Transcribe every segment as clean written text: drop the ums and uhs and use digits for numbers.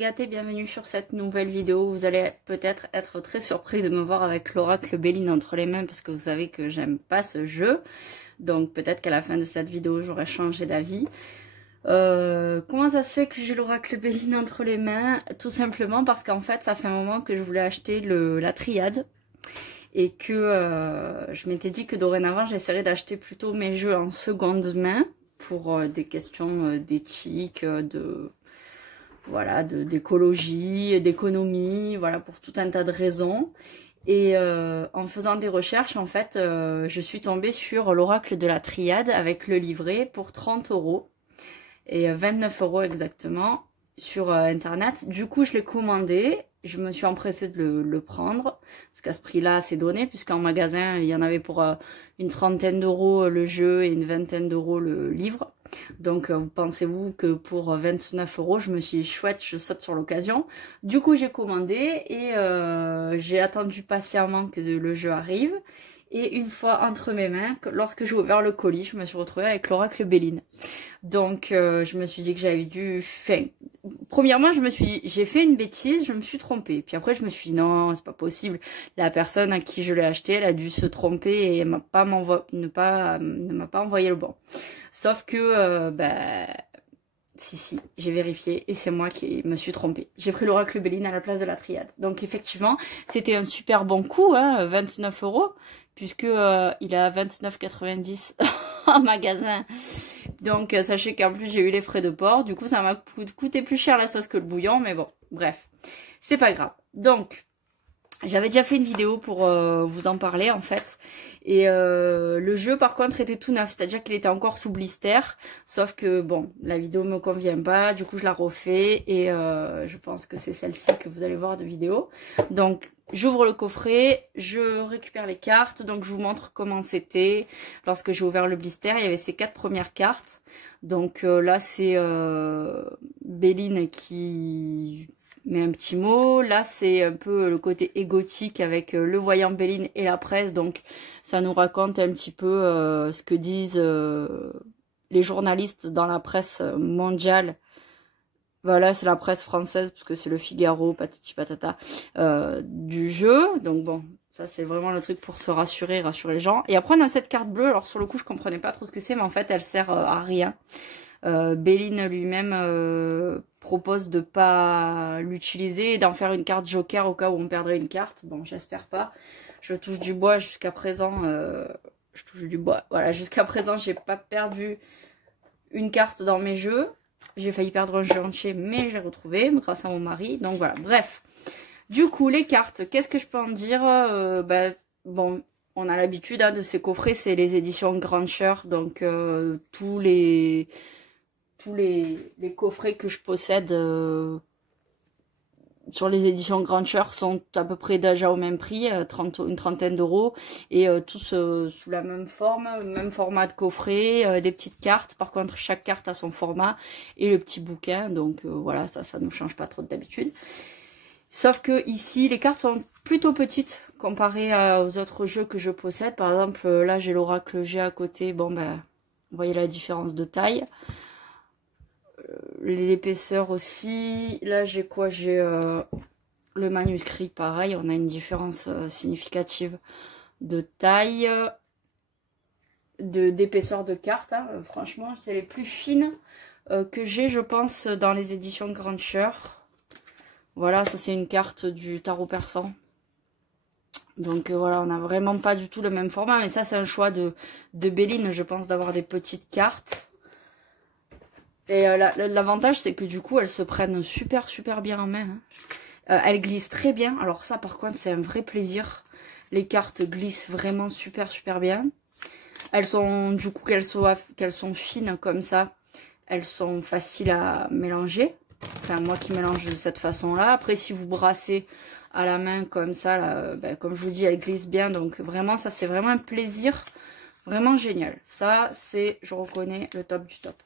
gâtés, bienvenue sur cette nouvelle vidéo. Vous allez peut-être être très surpris de me voir avec l'oracle Béline entre les mains parce que vous savez que j'aime pas ce jeu. Donc peut-être qu'à la fin de cette vidéo j'aurai changé d'avis. Comment ça se fait que j'ai l'oracle Béline entre les mains? Tout simplement parce qu'en fait ça fait un moment que je voulais acheter la triade. Et que je m'étais dit que dorénavant j'essaierais d'acheter plutôt mes jeux en seconde main pour des questions d'éthique, voilà, d'écologie, d'économie, voilà, pour tout un tas de raisons. Et en faisant des recherches, en fait, je suis tombée sur l'oracle de la triade avec le livret pour 30 € et 29 € exactement sur internet. Du coup, je l'ai commandé. Je me suis empressée de le prendre, parce qu'à ce prix-là, c'est donné, puisqu'en magasin, il y en avait pour une trentaine d'euros le jeu et une vingtaine d'euros le livre. Donc, pensez-vous que pour 29 €, je me suis dit, chouette, je saute sur l'occasion. Du coup, j'ai commandé et j'ai attendu patiemment que le jeu arrive. Et une fois entre mes mains, lorsque j'ai ouvert le colis, je me suis retrouvée avec l'oracle Béline. Donc, je me suis dit que j'avais dû... Premièrement, j'ai fait une bêtise, je me suis trompée. Puis après, je me suis dit, non, c'est pas possible. La personne à qui je l'ai acheté, elle a dû se tromper et elle ne m'a pas envoyé le bon. Sauf que, si, j'ai vérifié et c'est moi qui me suis trompée. J'ai pris l'oracle Béline à la place de la triade. Donc effectivement, c'était un super bon coup, hein, 29 €, puisque il est à 29,90 € en magasin. Donc sachez qu'en plus j'ai eu les frais de port, du coup ça m'a coûté plus cher la sauce que le bouillon, mais bon, bref, c'est pas grave. Donc, j'avais déjà fait une vidéo pour vous en parler en fait. Et le jeu par contre était tout neuf, c'est-à-dire qu'il était encore sous blister. Sauf que bon, la vidéo me convient pas, du coup je la refais. Et je pense que c'est celle-ci que vous allez voir de vidéo. Donc j'ouvre le coffret, je récupère les cartes. Donc je vous montre comment c'était. Lorsque j'ai ouvert le blister, il y avait ces 4 premières cartes. Donc là c'est Béline qui... mais un petit mot, là c'est un peu le côté égotique avec le voyant Béline et la presse, donc ça nous raconte un petit peu ce que disent les journalistes dans la presse mondiale. Voilà, c'est la presse française parce que c'est le Figaro, patati patata, du jeu, donc bon, ça c'est vraiment le truc pour se rassurer, rassurer les gens. Et après on a cette carte bleue, alors sur le coup je comprenais pas trop ce que c'est, mais en fait elle sert à rien. Béline lui-même propose de pas l'utiliser et d'en faire une carte joker au cas où on perdrait une carte. Bon, j'espère pas. Je touche du bois jusqu'à présent. Je touche du bois. Voilà, jusqu'à présent, j'ai pas perdu une carte dans mes jeux. J'ai failli perdre un jeu entier, mais j'ai retrouvé grâce à mon mari. Donc voilà, bref. Du coup, les cartes, qu'est-ce que je peux en dire? Bon, on a l'habitude de ces coffrets, c'est les éditions Grancher. Donc tous les coffrets que je possède sur les éditions Grancher sont à peu près déjà au même prix, une trentaine d'euros, et tous sous la même forme, même format de coffret, des petites cartes. Par contre, chaque carte a son format et le petit bouquin, donc voilà, ça ne change pas trop d'habitude. Sauf que ici, les cartes sont plutôt petites comparées aux autres jeux que je possède. Par exemple, là j'ai l'oracle G à côté, bon ben, vous voyez la différence de taille. L'épaisseur aussi. Là j'ai quoi? J'ai le manuscrit, pareil, on a une différence significative de taille, d'épaisseur de carte, hein. Franchement c'est les plus fines que j'ai, je pense, dans les éditions Grancher. Voilà, ça c'est une carte du tarot persan. Donc voilà, on n'a vraiment pas du tout le même format, mais ça c'est un choix de Béline, je pense, d'avoir des petites cartes. Et l'avantage, c'est que du coup, elles se prennent super bien en main. Hein. Elles glissent très bien. Alors ça, par contre, c'est un vrai plaisir. Les cartes glissent vraiment super bien. Elles sont, du coup, qu'elles sont fines comme ça, elles sont faciles à mélanger. Enfin, moi qui mélange de cette façon-là. Après, si vous brassez à la main comme ça, là, comme je vous dis, elles glissent bien. Donc vraiment, ça, c'est vraiment un plaisir. Vraiment génial. Ça, c'est, je reconnais, le top du top.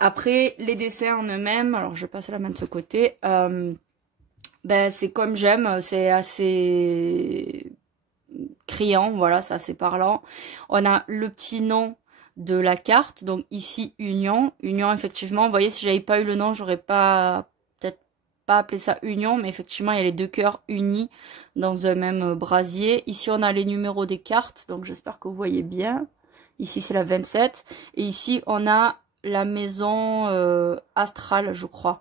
Après, les dessins en eux-mêmes, alors je vais passer la main de ce côté, c'est comme j'aime, c'est assez criant, voilà, c'est assez parlant. On a le petit nom de la carte, donc ici Union, Union effectivement, vous voyez, si j'avais pas eu le nom, j'aurais pas peut-être pas appeler ça union, mais effectivement, il y a les deux cœurs unis dans un même brasier. Ici, on a les numéros des cartes, donc j'espère que vous voyez bien. Ici, c'est la 27. Et ici, on a la maison astrale, je crois.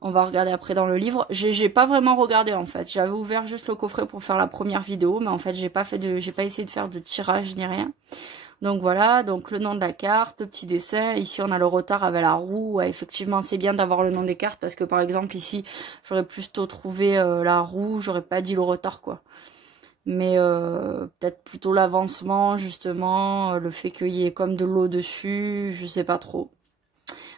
On va regarder après dans le livre. J'ai pas vraiment regardé, en fait. J'avais ouvert juste le coffret pour faire la première vidéo, mais en fait, j'ai pas essayé de faire de tirage ni rien. Donc voilà, donc le nom de la carte, le petit dessin. Ici, on a le retard avec la roue. Ouais, effectivement, c'est bien d'avoir le nom des cartes parce que, par exemple, ici, j'aurais plutôt trouvé la roue. J'aurais pas dit le retard, quoi. Mais peut-être plutôt l'avancement, justement. Le fait qu'il y ait comme de l'eau dessus. Je sais pas trop.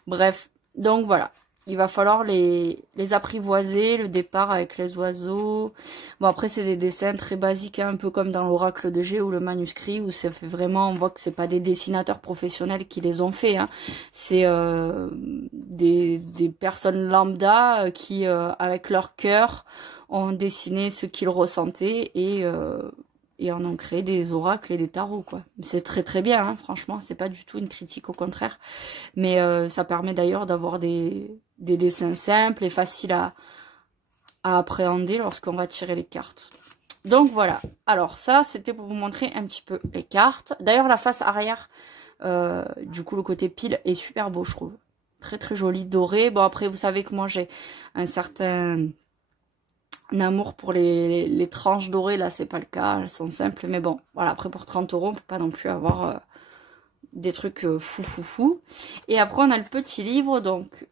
Bref, donc voilà. Il va falloir les apprivoiser, le départ avec les oiseaux. Bon, après, c'est des dessins très basiques, hein, un peu comme dans l'oracle de G ou le manuscrit, où ça fait vraiment, on voit que c'est pas des dessinateurs professionnels qui les ont fait. Hein. C'est des personnes lambda qui, avec leur cœur, ont dessiné ce qu'ils ressentaient et en ont créé des oracles et des tarots, quoi. C'est très très bien, hein, franchement, c'est pas du tout une critique, au contraire. Mais ça permet d'ailleurs d'avoir des dessins simples et faciles à appréhender lorsqu'on va tirer les cartes. Donc voilà, alors ça c'était pour vous montrer un petit peu les cartes. D'ailleurs la face arrière, du coup le côté pile est super beau je trouve. Très très joli, doré. Bon après vous savez que moi j'ai un certain amour pour les tranches dorées, là c'est pas le cas, elles sont simples. Mais bon, voilà, après pour 30 €, on peut pas non plus avoir des trucs fou. Et après on a le petit livre, donc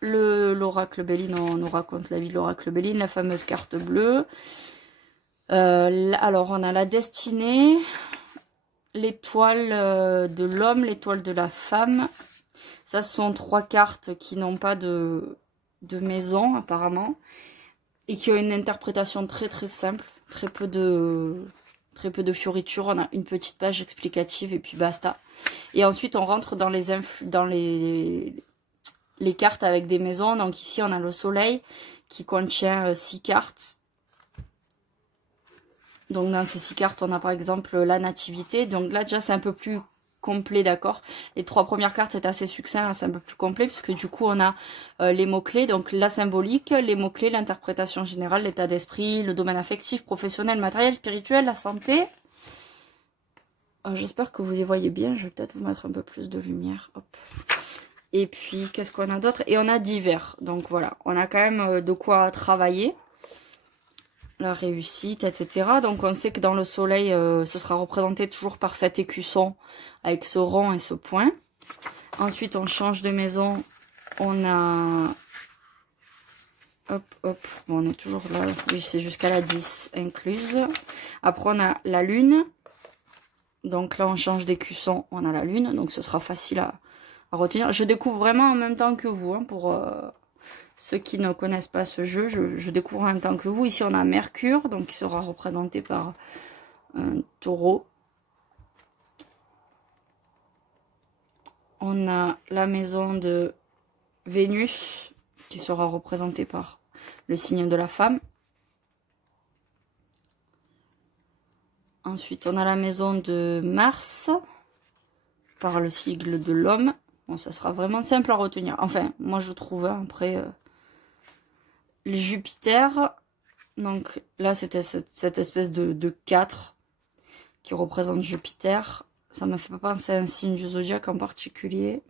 l'oracle Béline, on nous raconte la vie de l'oracle Béline, la fameuse carte bleue. Alors on a la destinée, l'étoile de l'homme, l'étoile de la femme. Ça ce sont 3 cartes qui n'ont pas de maison apparemment. Et qui ont une interprétation très très simple. Très peu de fioritures. On a une petite page explicative et puis basta. Et ensuite on rentre dans les cartes avec des maisons. Donc ici on a le soleil qui contient 6 cartes. Donc dans ces 6 cartes on a par exemple la nativité. Donc là déjà c'est un peu plus complet, d'accord. Les 3 premières cartes est assez succinct, c'est un peu plus complet puisque du coup on a les mots-clés, donc la symbolique, les mots-clés, l'interprétation générale, l'état d'esprit, le domaine affectif, professionnel, matériel, spirituel, la santé. J'espère que vous y voyez bien, je vais peut-être vous mettre un peu plus de lumière. Hop. Et puis qu'est-ce qu'on a d'autre? Et on a divers, donc voilà, on a quand même de quoi travailler. La réussite, etc. Donc on sait que dans le soleil, ce sera représenté toujours par cet écusson avec ce rond et ce point. Ensuite, on change de maison. On a... Hop, hop. Bon, on est toujours là. Oui, c'est jusqu'à la 10 incluse. Après, on a la lune. Donc là, on change d'écusson. On a la lune. Donc ce sera facile à retenir. Je découvre vraiment en même temps que vous, hein, pour... ceux qui ne connaissent pas ce jeu, je découvre en même temps que vous. Ici, on a Mercure, donc qui sera représenté par un taureau. On a la maison de Vénus, qui sera représentée par le signe de la femme. Ensuite, on a la maison de Mars, par le sigle de l'homme. Bon, ça sera vraiment simple à retenir. Enfin, moi, je trouve, hein, après... les Jupiter, donc là c'était cette espèce de 4 qui représente Jupiter. Ça me fait pas penser à un signe du zodiaque en particulier.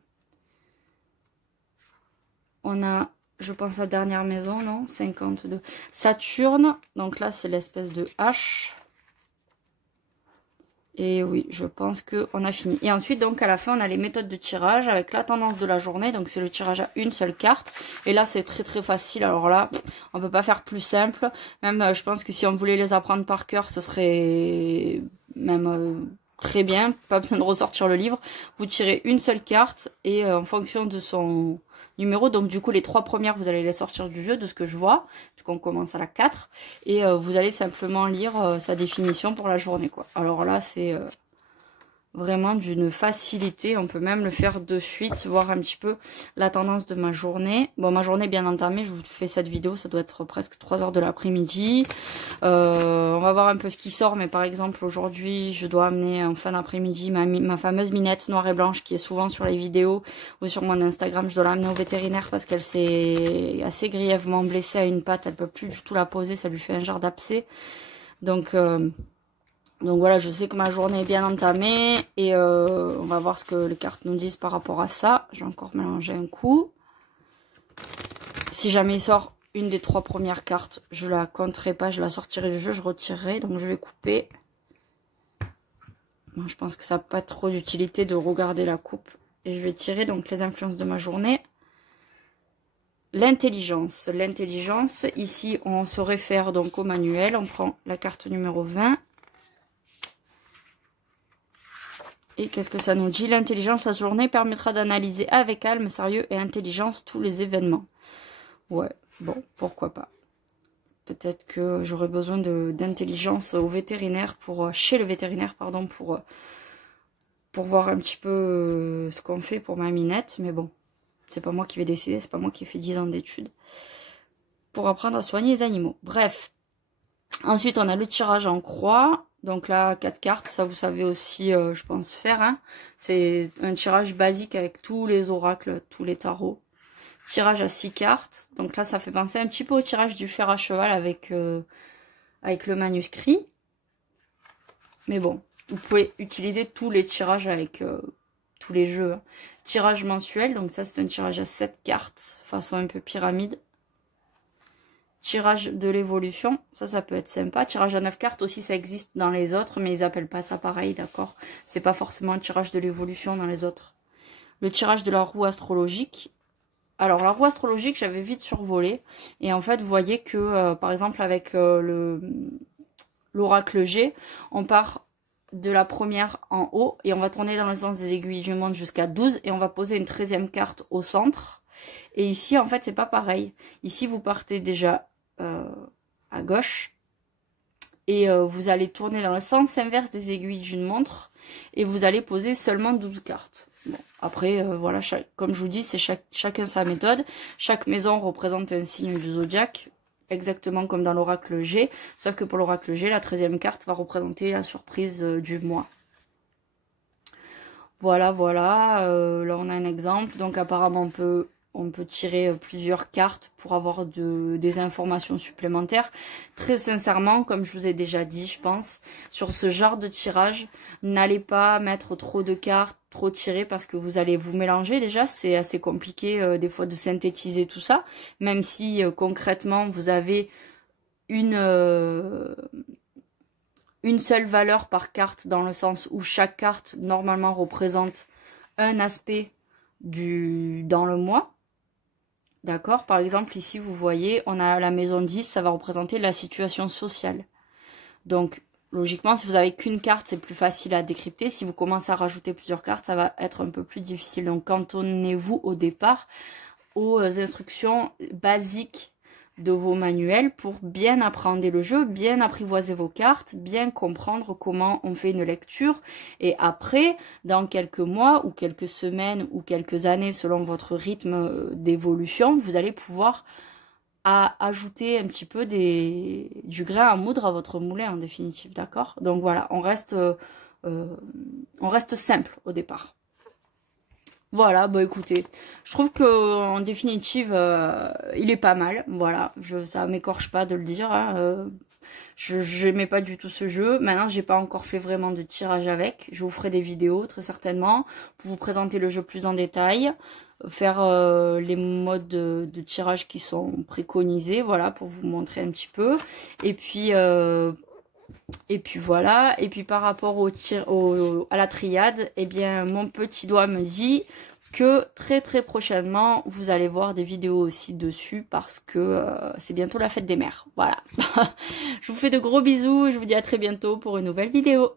On a, je pense, la dernière maison, non, 52. Saturne, donc là c'est l'espèce de H. Et oui, je pense qu'on a fini. Et ensuite, donc, à la fin, on a les méthodes de tirage avec la tendance de la journée. Donc, c'est le tirage à une seule carte. Et là, c'est très, très facile. Alors là, on peut pas faire plus simple. Même, je pense que si on voulait les apprendre par cœur, ce serait même très bien. Pas besoin de ressortir le livre. Vous tirez une seule carte et en fonction de son numéro. Donc, du coup, les 3 premières, vous allez les sortir du jeu, de ce que je vois. Puisqu'on commence à la 4. Et vous allez simplement lire sa définition pour la journée, quoi. Alors là, c'est... vraiment d'une facilité. On peut même le faire de suite, voir un petit peu la tendance de ma journée. Bon, ma journée est bien entamée, je vous fais cette vidéo, ça doit être presque 3 heures de l'après-midi. On va voir un peu ce qui sort, mais par exemple aujourd'hui je dois amener en fin d'après-midi ma fameuse minette noire et blanche qui est souvent sur les vidéos ou sur mon Instagram. Je dois l'amener au vétérinaire parce qu'elle s'est assez grièvement blessée à une patte, elle peut plus du tout la poser, ça lui fait un genre d'abcès. Donc voilà, je sais que ma journée est bien entamée et on va voir ce que les cartes nous disent par rapport à ça. Je vais encore mélanger un coup. Si jamais il sort une des 3 premières cartes, je la compterai pas, je la sortirai du jeu, je retirerai. Donc je vais couper. Bon, je pense que ça n'a pas trop d'utilité de regarder la coupe. Et je vais tirer donc les influences de ma journée. L'intelligence. L'intelligence, ici on se réfère donc au manuel. On prend la carte numéro 20. Et qu'est-ce que ça nous dit? L'intelligence, la journée permettra d'analyser avec calme, sérieux et intelligence tous les événements. Ouais, bon, pourquoi pas. Peut-être que j'aurai besoin d'intelligence au vétérinaire, chez le vétérinaire, pardon, pour voir un petit peu ce qu'on fait pour ma minette. Mais bon, c'est pas moi qui vais décider, c'est pas moi qui ai fait 10 ans d'études. Pour apprendre à soigner les animaux. Bref. Ensuite, on a le tirage en croix. Donc là, 4 cartes, ça vous savez aussi, je pense, faire. Hein. C'est un tirage basique avec tous les oracles, tous les tarots. Tirage à 6 cartes. Donc là, ça fait penser un petit peu au tirage du fer à cheval avec le manuscrit. Mais bon, vous pouvez utiliser tous les tirages avec tous les jeux. Hein. Tirage mensuel, donc ça c'est un tirage à 7 cartes, façon un peu pyramide. Tirage de l'évolution, ça peut être sympa. Tirage à 9 cartes aussi, ça existe dans les autres, mais ils appellent pas ça pareil, d'accord? C'est pas forcément un tirage de l'évolution dans les autres. Le tirage de la roue astrologique. Alors, la roue astrologique, j'avais vite survolé. Et en fait, vous voyez que, par exemple, avec l'oracle G, on part de la première en haut et on va tourner dans le sens des aiguilles du monde jusqu'à 12 et on va poser une 13e carte au centre. Et ici, en fait, c'est pas pareil. Ici, vous partez déjà à gauche et vous allez tourner dans le sens inverse des aiguilles d'une montre et vous allez poser seulement 12 cartes. Bon, après, voilà, comme je vous dis, c'est chacun sa méthode. Chaque maison représente un signe du zodiaque, exactement comme dans l'oracle G, sauf que pour l'oracle G, la 13e carte va représenter la surprise du mois. Voilà, voilà, là on a un exemple, donc apparemment on peut tirer plusieurs cartes pour avoir des informations supplémentaires. Très sincèrement, comme je vous ai déjà dit, je pense, sur ce genre de tirage, n'allez pas mettre trop de cartes, trop tirer, parce que vous allez vous mélanger déjà. C'est assez compliqué des fois de synthétiser tout ça, même si concrètement vous avez une seule valeur par carte, dans le sens où chaque carte normalement représente un aspect dans le mois. D'accord? Par exemple, ici, vous voyez, on a la maison 10, ça va représenter la situation sociale. Donc, logiquement, si vous avez qu'une carte, c'est plus facile à décrypter. Si vous commencez à rajouter plusieurs cartes, ça va être un peu plus difficile. Donc, cantonnez-vous au départ aux instructions basiques de vos manuels pour bien appréhender le jeu, bien apprivoiser vos cartes, bien comprendre comment on fait une lecture. Et après, dans quelques mois ou quelques semaines ou quelques années, selon votre rythme d'évolution, vous allez pouvoir ajouter un petit peu du grain à moudre à votre moulin en définitive, d'accord? Donc voilà, on reste simple au départ. Voilà, bah écoutez, je trouve que en définitive, il est pas mal. Voilà, ça m'écorche pas de le dire. Hein, je n'aimais pas du tout ce jeu. Maintenant, j'ai pas encore fait vraiment de tirage avec. Je vous ferai des vidéos très certainement pour vous présenter le jeu plus en détail, faire les modes de tirage qui sont préconisés, voilà, pour vous montrer un petit peu. Et puis voilà, et puis par rapport à la triade, eh bien mon petit doigt me dit que très prochainement vous allez voir des vidéos aussi dessus parce que c'est bientôt la fête des mères. Voilà. Je vous fais de gros bisous et je vous dis à très bientôt pour une nouvelle vidéo.